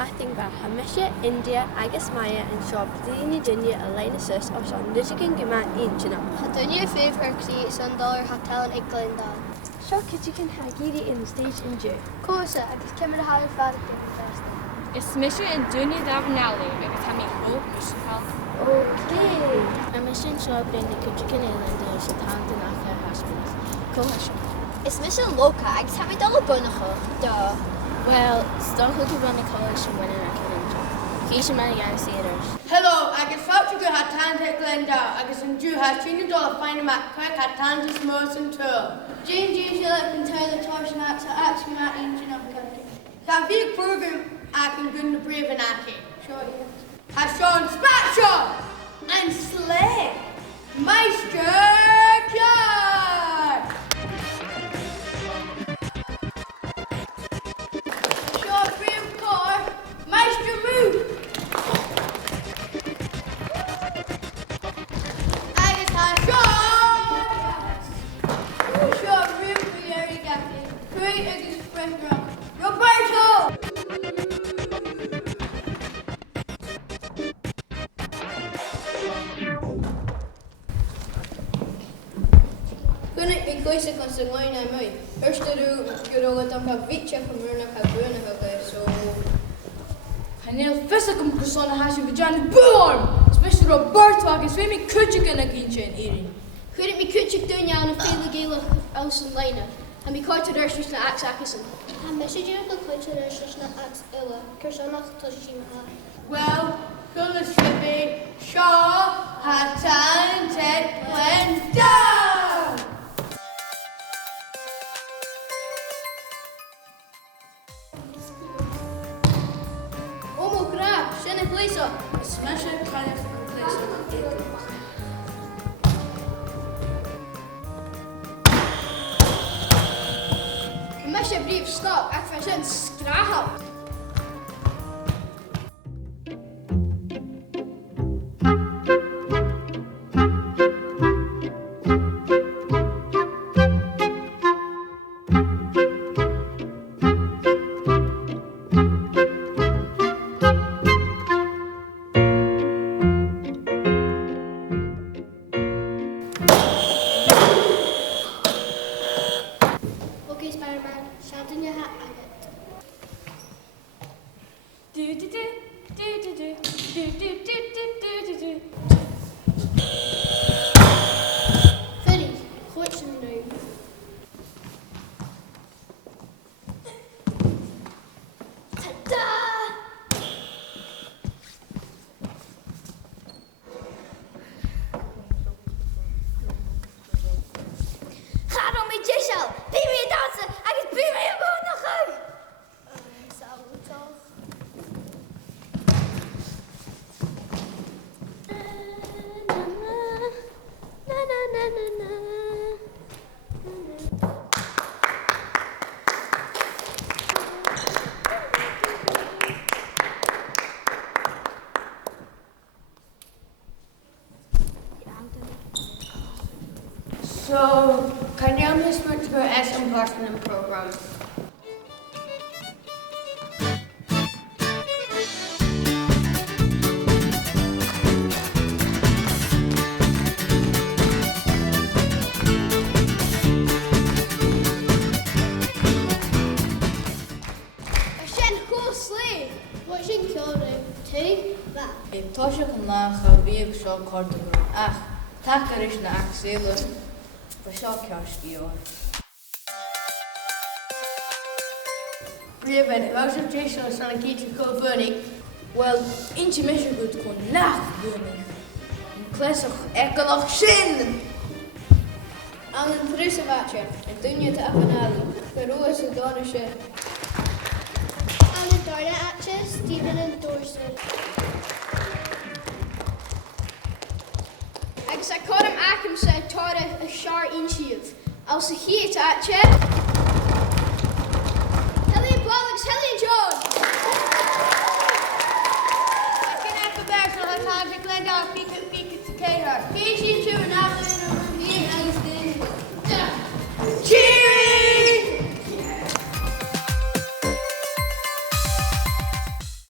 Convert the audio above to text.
Martin Gha, Hamisha, India, Agus Maya, and Shaw, Ghleann Dail, a line of sus of some Lushigan Gima in China. Hadunya favour create $1 hotel in Ghleann Dail. Shaw Kitchen Hagiri in the stage in Jew. Cosa, agus cymryd hawr ffordd yn fest. Is mission in dunia darnali agus ha mi hoop mission hal. Okay. A mission Shaw Brenda Kitchen Island is a town in Aka hospitals. Cohesion. Is mission loca, agus ha mi $1 bunacha. Duh. Well, start to run a coalition when an academic. He's a man against theatres. Hello, agus fáte go ha tanta Ghleann Dail agus an dú ha $3 fine mat quick ha tanta smós an tú. Jane Philip and Tyler Torsion at actually not engine of country. Tá bhí program ac an gun na brave an aci. Sure, Ha Sean Spatcha and Slay. Meister Clark. Sean Brave Car. Meister Move. Agus ha Sean. Sean Brave Fieri Gatti. Great agus Frank Roberto. Kunnig vi koise kan se loin na mui. Örsteru gyro tam ka vitcha komuna ka buna ka so. Hanel fysikum kusona hashi vijani born. Special Roberto agus vemi kutchik en aginche en iri. Couldn't be kutchik doen jou een FilmG elsen lijnen. En be kort de rest na ax akisen. En message je ook kort de rest na ax illa. Kursona toshima. Well, gonna shippy Shaw ha talented Ghleann Dail. Omo crap, shene please. Smash it, kind of place. Mesh je brief stop, ik vind zijn skraal. Okay, Spider-Man, shout in your hat. Do do do do do do do do do do do. Philly, what's your name? Ta ta! Ga dan met jezelf! Wie meer dansen? En ik ben weer gewoon nog uit! Zou het toch? Na na na na na. So, kan jij me eens met de SM program? Wat is een keuring? Twee, waar? In Tosha Kana Gaviek Shaw Cordogan. Ach, Takarish na Axela. For Shaw Kashio. Brave, was het Jason aan een keertje ko burning? Well, inchi mission good kon nacht doen. In class of ekolog zin. Aan een frisse water. En toen je te afnalen. Peru is een donnersje. Aan de derde atje, Steven en Dorset. Ik zei kort hem aan zei torde een char inchief. Als ze hier te atje. Helly Bollocks, Helly John. Ik kan even bij zo'n Ghleann Dail Ghleann Dail pieken te keren. Kies je zo en